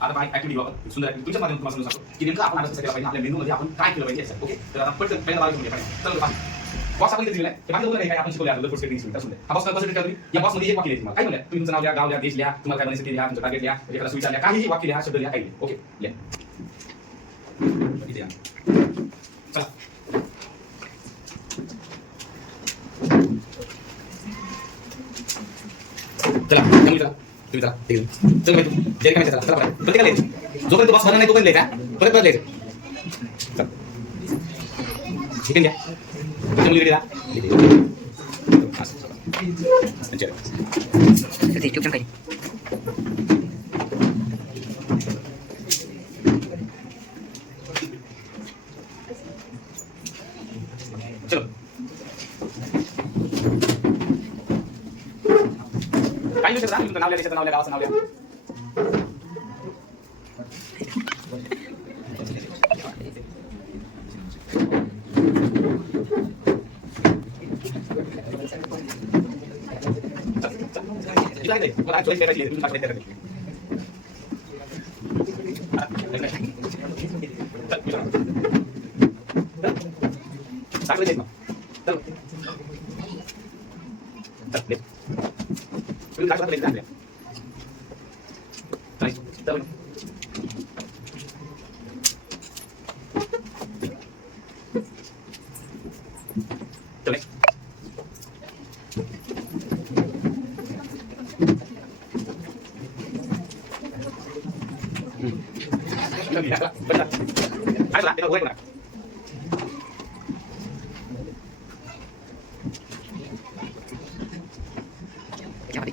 आता काय ऍक्टिव्हिटी वापर सुंदर activity. तुमच्या माध्यमातून तुम्हाला समजून सांगतो की नेमकं आपण आता कसं केलं पाहिजे आपल्या मेनूमध्ये आपण काय केलं पाहिजे याचं. ओके तर आता पटकन पहिला भाग घेऊया चला बॉक्स आपण इथे दिलाय ते बाकी लोकांना काय आपण शिकवलं आपलं फुल स्क्रीन हा बॉक्स कसं करा तुम्ही या बॉक्समध्ये एक वाक्य लिहा तुम्हाला काय म्हणलं तुम्ही तुमचं नाव लिहा गाव लिहा देश लिहा तुम्हाला काय बनायचं ते लिहा तुमचं टार्गेट लिहा एखादा सुविचार लिहा काहीही वाक्य लिहा शब्द लिहा काही लिहा. ओके लिहा इथे या. चला चला तुम्ही चला तुम्ही चला ठीक आहे. चल भाई तू जे काय चला चला बरं. प्रत्येकाला लिहायचं. जोपर्यंत बॉक्स भरणार नाही तोपर्यंत लिहायचा परत परत लिहायचं चल. ठीक आहे घ्या तुमच्या मुलीकडे जा. ठीक असं, काही विषय राहा तुमचं नाव लिहा देशाचं नाव लिहा गावाचं नाव लिहा इथं आहे ते. मला आज choice करायची आहे. तुम्ही पाच करायची. हा, लग्न आहे. चल, इथं. टाकलं ते ना. चल. चल, ले. तुम्ही टाकलं तर ले, टाकलं. नाही, चल. चल, ले. चल, ले, चला, बरं, चला. काय चला, त्याला उभं आहे पुन्हा. Jangan di.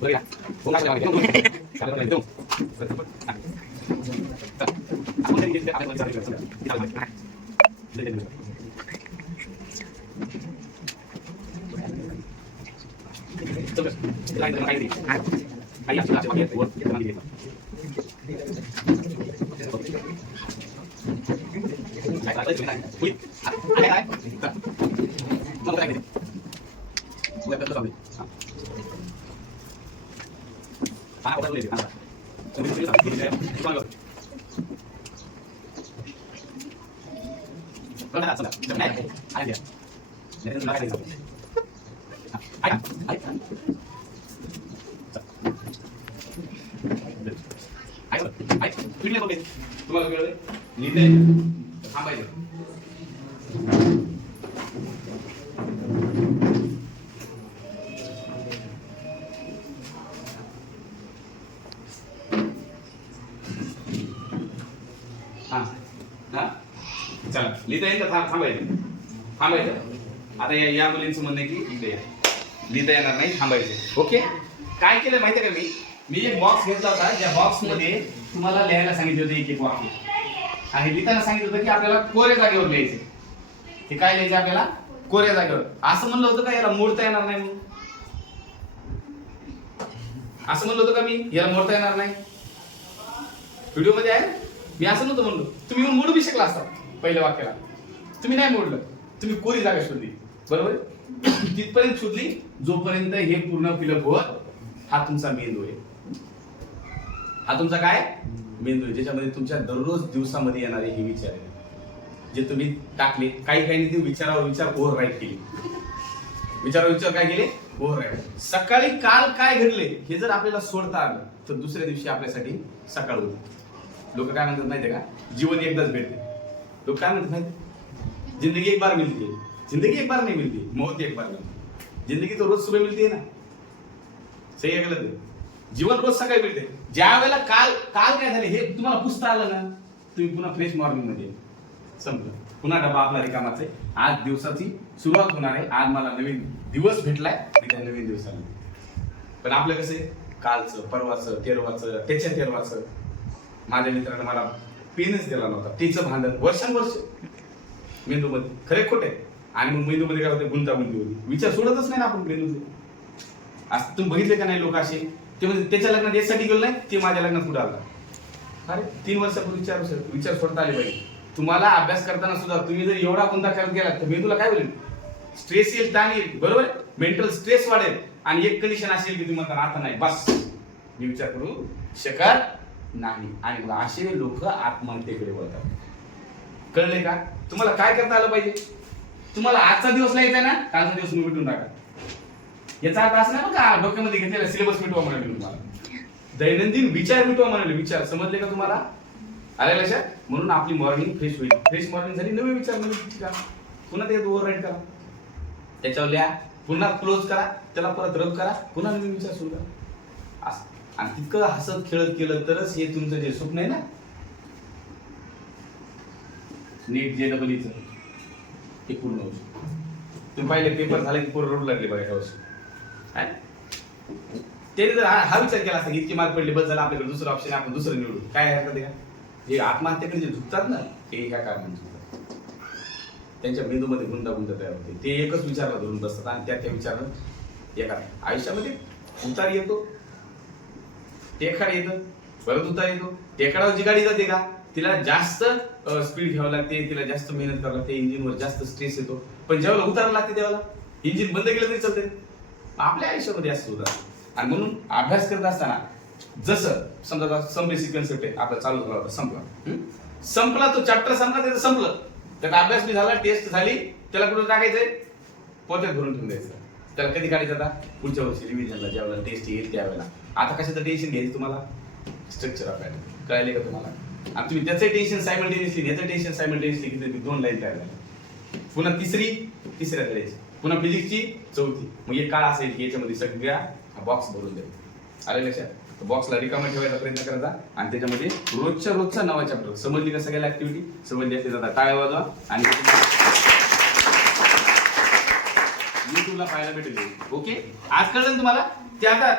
Boleh ya? Bunga sudah lagi. Sampai lagi dong. Aku jadi tidak ada lagi. Kita lagi. Terus, lain dengan kayu ini. Kayu sudah sebagai buat teman kita. Lại lại tới chuyện này. Quýt. Ai ai ai. はい、は、लिहिता येईल का? थांब थांबायचं थांबायचं आता या या मुलींचं म्हणणं की इकडे या. लिहिता येणार नाही थांबायचं ओके? काय केलं माहिती आहे का मी? मी एक बॉक्स घेतला होता ज्या बॉक्समध्ये तुम्हाला लिहायला सांगितले होते एक एक वाक्य. आणि लिहिताना सांगितलं होतं की आपल्याला कोऱ्या जागेवर लिहायचे हे काय लिहायचे आपल्याला? कोऱ्या जागेवर. असं म्हणलं होतं का याला मोडता येणार नाही म्हणून? असं म्हणलं होतं का मी? याला मोडता येणार नाही? व्हिडिओमध्ये आहे? मी असं नव्हतं म्हणलो. तुम्ही येऊन मोडू बी शकला असता. पहिल्या वाक्याला. तुम्ही नाही मोडलं. तुम्ही कोरी जागा शोधली. बरोबर? तिथपर्यंत शोधली जोपर्यंत हे पूर्ण फिलअप होत हा तुमचा मेंदू आहे. हा तुमचा काय? मेंदू आहे ज्याच्यामध्ये तुमच्या दररोज दिवसामध्ये येणारे हे विचार आहे जे तुम्ही टाकले काही काही ते विचारावर विचार ओव्हर राईट केले. विचारावर विचार काय केले? ओव्हर राईट सकाळी काल काय घडले हे जर आपल्याला सोडता आलं तर दुसऱ्या दिवशी आपल्यासाठी सकाळ होती. लोक काय म्हणतात माहितीये का? जीवन एकदाच भेटते. तो काय म्हणतात माहिती? जिंदगी एक बार मिलती है जिंदगी एक बार नाही मिलती मौत एक बार मिलती जिंदगी तो रोज सुबह मिलती है ना. सही आहे गलत जीवन रोज सकाळी मिळते. ज्या वेळेला काल काल काय झाले हे तुम्हाला पुसता आलं ना तुम्ही पुन्हा फ्रेश मॉर्निंगमध्ये संपलं. पुन्हा डबा आपला रिकामाचा आहे. आज दिवसाची सुरुवात होणार आहे. आज मला नवीन दिवस भेटलाय. मी त्या नवीन दिवसाला पण आपलं कसं आहे? कालचं परवाचं तेरवाचं त्याच्या तेरवाचं. माझ्या मित्रानं मला पेनच दिला नव्हता. तिचं भांडण वर्षानुवर्ष. मेंदूमध्ये. खरे खोटे. आणि मग मेंदूमध्ये काय होते? गुंतागुंती होती. विचार सोडतच नाही ना आपण मेंदूचे. असं तुम्ही बघितले का नाही लोक असे? ते म्हणजे त्याच्या लग्नात यासाठी गेलो नाही ते माझ्या लग्नात कुठं आला? अरे तीन वर्षापूर्वी विचार विचार सोडता आले पाहिजे. तुम्हाला अभ्यास करताना सुद्धा तुम्ही जर एवढा गुंता करत गेला तर मेंदूला काय होईल स्ट्रेस येईल ताण येईल. बरोबर? मेंटल स्ट्रेस वाढेल. आणि एक कंडिशन असेल की तुम्ही म्हणता आता नाही. बस. मी विचार करू शकत नाही. आणि असे लोक आत्महत्येकडे वळतात. कळले का? तुम्हाला काय करता आलं पाहिजे? तुम्हाला आजचा दिवस लिहायचा ना? कालचा दिवस मी मिटून टाका. याचा अर्थ असं नाही का डोक्यामध्ये घेतलेला सिलेबस मिटवा म्हणाले मी तुम्हाला. दैनंदिन विचार मिटवा म्हणाले. विचार समजले का तुम्हाला? आले लक्षात? म्हणून आपली मॉर्निंग फ्रेश होईल. फ्रेश मॉर्निंग झाली नवे विचार नवी शिका पुन्हा ते ओव्हर राईट करा. त्याच्यावर लिहा. पुन्हा क्लोज करा. त्याला परत रब करा. पुन्हा नवीन विचार सुरू करा. असं. आणि तितकं हसत खेळत केलं तरच हे तुमचं जे स्वप्न आहे ना? नीट जे डबलीच ते पूर्ण होऊ शकतं. तुम्ही पाहिले पेपर झाले की पूर्ण रोड लागले बघा ह्या वर्षी त्याने जर हा विचार केला असता इतके मार्क पडले बस झाला आपल्याकडे दुसरं ऑप्शन आपण दुसरं निवडू. काय हरकत आहे का? जे आत्महत्याकडे जे झुकतात ना हे ह्या कारणाने झुकतात. त्यांच्या मेंदूमध्ये गुंतागुंत तयार होते. ते एकच विचारला धरून बसतात आणि त्या त्या विचारानं एका आयुष्यामध्ये उतार येतो. टेखाड येतं परत उतार येतो टेकाडावर जी गाडी जाते का तिला जास्त स्पीड घ्यावं लागते तिला जास्त मेहनत करावं लागते इंजिनवर जास्त स्ट्रेस येतो. पण जेव्हा उतारायला लागते त्यावेळेला इंजिन बंद केलं तरी चालते आपल्या आयुष्यामध्ये असं होतं. आणि म्हणून अभ्यास करत असताना जसं समजा सम बेसिक कन्सेप्ट आहे आपला चालू झाला होता संपला. संपला तो चॅप्टर संपला त्याचा संपलं. त्याचा अभ्यास बी झाला टेस्ट झाली त्याला कुठं टाकायचंय? पोत्यात भरून ठेवून द्यायचं. त्याला कधी काढायचं आता? पुढच्या वर्षी रिव्हिजनला ज्यावेळेला टेस्ट येईल त्यावेळेला. आता कशाचं टेन्शन घ्यायचं तुम्हाला? स्ट्रक्चर ऑफ कळाले का तुम्हाला? आणि तुम्ही त्याचं टेन्शन सायमल्टेनियसली याचं टेन्शन सायमल्टेनियसली घेतलं तुम्ही दोन लाईन तयार झाल्या पुन्हा तिसरी तिसऱ्या धड्याची पुन्हा फिजिक्सची चौथी. मग एक काळ असेल की याच्यामध्ये सगळ्या बॉक्स भरून द्यायचा अरे लक्षात? बॉक्सला रिकामा ठेवायचा प्रयत्न करायचा आणि त्याच्यामध्ये रोजच्या रोजचा नवा चॅप्टर समजली का सगळ्या ऍक्टिव्हिटी समजली असते जाता टाळ्या वाजवा. आणि युट्यूबला पाहायला भेटेल. ओके? आज कळलं तुम्हाला? ते आता